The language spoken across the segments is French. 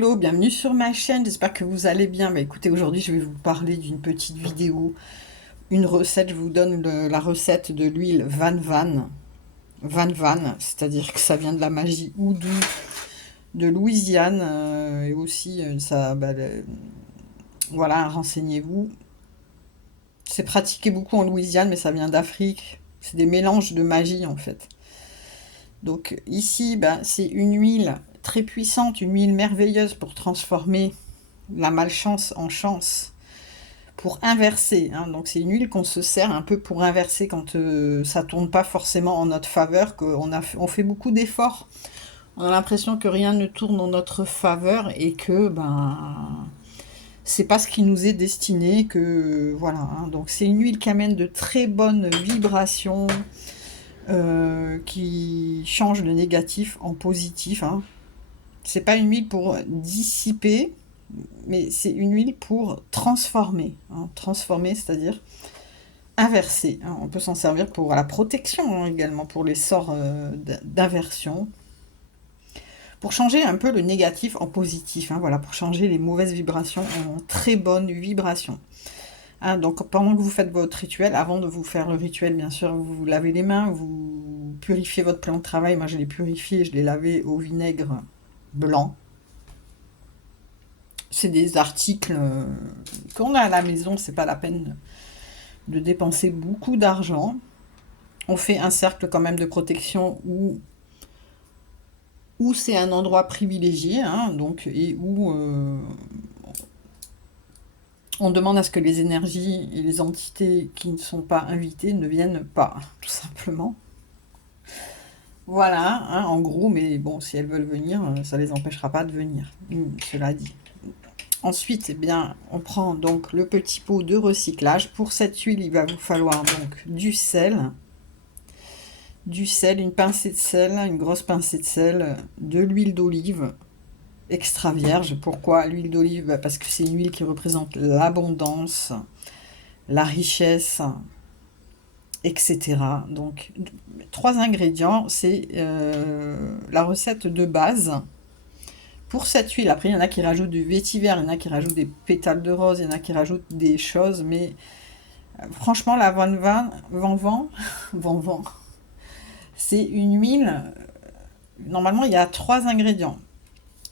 Hello, bienvenue sur ma chaîne, j'espère que vous allez bien. Bah écoutez, aujourd'hui je vais vous parler d'une petite vidéo, une recette. Je vous donne la recette de l'huile Van Van. Van Van, c'est-à-dire que ça vient de la magie oudou de Louisiane. Et aussi, voilà, renseignez-vous. C'est pratiqué beaucoup en Louisiane, mais ça vient d'Afrique. C'est des mélanges de magie en fait. Donc ici, c'est une huile très puissante, une huile merveilleuse pour transformer la malchance en chance, pour inverser. Hein. Donc c'est une huile qu'on se sert un peu pour inverser quand ça tourne pas forcément en notre faveur, on fait beaucoup d'efforts. On a l'impression que rien ne tourne en notre faveur et que c'est pas ce qui nous est destiné, que voilà. Hein. Donc c'est une huile qui amène de très bonnes vibrations, qui change le négatif en positif. Hein. C'est pas une huile pour dissiper, mais c'est une huile pour transformer. Hein. Transformer, c'est-à-dire inverser. Hein. On peut s'en servir pour la protection, hein, également, pour les sorts d'inversion. Pour changer un peu le négatif en positif. Hein, voilà, pour changer les mauvaises vibrations en très bonnes vibrations. Hein, donc pendant que vous faites votre rituel, avant de vous faire le rituel, bien sûr, vous vous lavez les mains, vous purifiez votre plan de travail. Moi, je l'ai purifié, je l'ai lavé au vinaigre blanc. C'est des articles qu'on a à la maison, c'est pas la peine de dépenser beaucoup d'argent. On fait un cercle quand même de protection où c'est un endroit privilégié, hein, donc, et où on demande à ce que les énergies et les entités qui ne sont pas invitées ne viennent pas, tout simplement. Voilà, hein, en gros, mais bon, si elles veulent venir, ça ne les empêchera pas de venir, cela dit. Ensuite, eh bien, on prend donc le petit pot de recyclage. Pour cette huile, il va vous falloir donc du sel, une pincée de sel, une grosse pincée de sel, de l'huile d'olive extra vierge. Pourquoi l'huile d'olive? Parce que c'est une huile qui représente l'abondance, la richesse, etc. Donc, 3 ingrédients, c'est la recette de base. Pour cette huile, après, il y en a qui rajoutent du vétiver, il y en a qui rajoutent des pétales de rose, il y en a qui rajoutent des choses, mais franchement, la Van Van, c'est une huile. Normalement, il y a 3 ingrédients.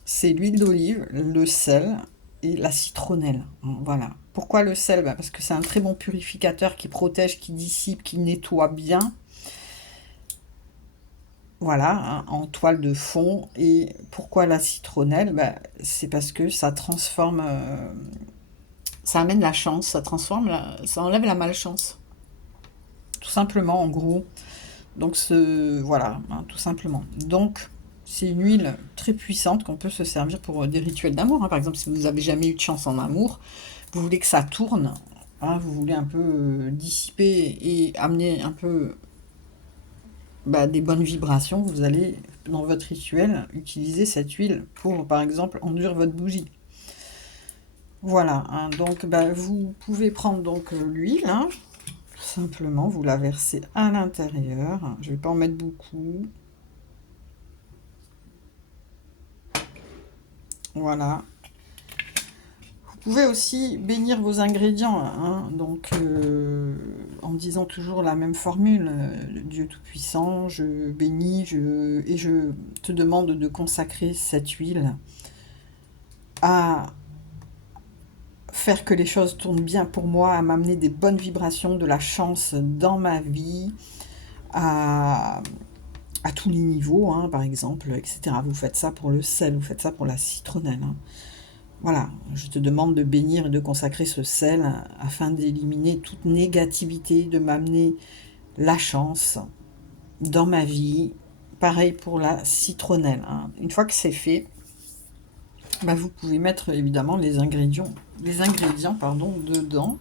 C'est l'huile d'olive, le sel et la citronnelle. Voilà. Pourquoi le sel? Parce que c'est un très bon purificateur qui protège, qui dissipe, qui nettoie bien. Voilà, hein, en toile de fond. Et pourquoi la citronnelle? C'est parce que ça transforme, ça amène la chance, ça transforme, ça enlève la malchance. Tout simplement, en gros. Donc, voilà, hein, tout simplement. Donc, c'est une huile très puissante qu'on peut se servir pour des rituels d'amour. Hein. Par exemple, si vous n'avez jamais eu de chance en amour, vous voulez que ça tourne, hein, vous voulez un peu dissiper et amener un peu des bonnes vibrations, vous allez, dans votre rituel, utiliser cette huile pour, par exemple, enduire votre bougie. Voilà, hein, donc vous pouvez prendre donc l'huile, hein, tout simplement, vous la versez à l'intérieur. Je ne vais pas en mettre beaucoup. Voilà. Vous pouvez aussi bénir vos ingrédients, hein, donc en disant toujours la même formule, Dieu Tout-Puissant, je bénis, et je te demande de consacrer cette huile à faire que les choses tournent bien pour moi, à m'amener des bonnes vibrations, de la chance dans ma vie, à tous les niveaux, hein, par exemple, etc. Vous faites ça pour le sel, vous faites ça pour la citronnelle. Hein. Voilà, je te demande de bénir et de consacrer ce sel afin d'éliminer toute négativité, de m'amener la chance dans ma vie. Pareil pour la citronnelle. Hein. Une fois que c'est fait, vous pouvez mettre évidemment les ingrédients dedans.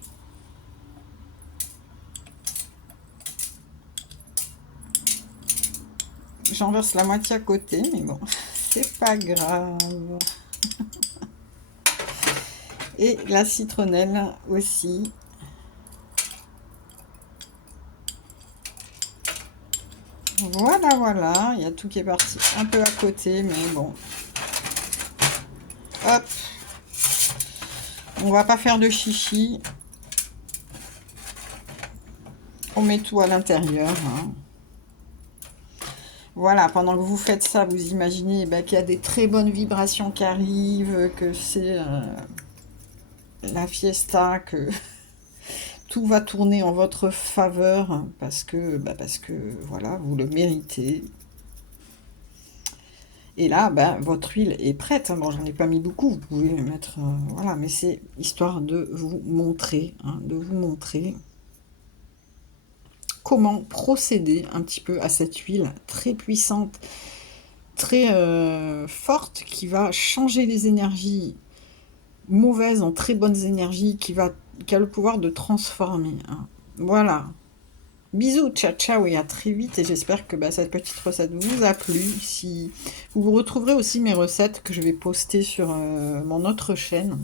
J'en verse la moitié à côté, mais bon, c'est pas grave. Et la citronnelle aussi. Voilà, il y a tout qui est parti un peu à côté, mais bon. Hop. On va pas faire de chichi. On met tout à l'intérieur. Hein. Voilà, pendant que vous faites ça, vous imaginez qu'il y a des très bonnes vibrations qui arrivent, que c'est la fiesta, que tout va tourner en votre faveur, hein, parce que voilà, vous le méritez. Et là, votre huile est prête. Hein. Bon, j'en ai pas mis beaucoup, vous pouvez le mettre, voilà, mais c'est histoire de vous montrer, hein, comment procéder un petit peu à cette huile très puissante, très forte, qui va changer les énergies mauvaises en très bonnes énergies, qui a le pouvoir de transformer. Hein. Voilà. Bisous, ciao, ciao, et à très vite. Et j'espère que cette petite recette vous a plu. Si vous retrouverez aussi mes recettes que je vais poster sur mon autre chaîne.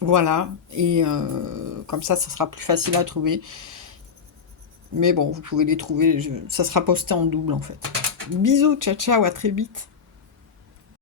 Voilà. Et comme ça sera plus facile à trouver. Mais bon, vous pouvez les trouver. Ça sera posté en double en fait. Bisous, ciao, ciao, à très vite.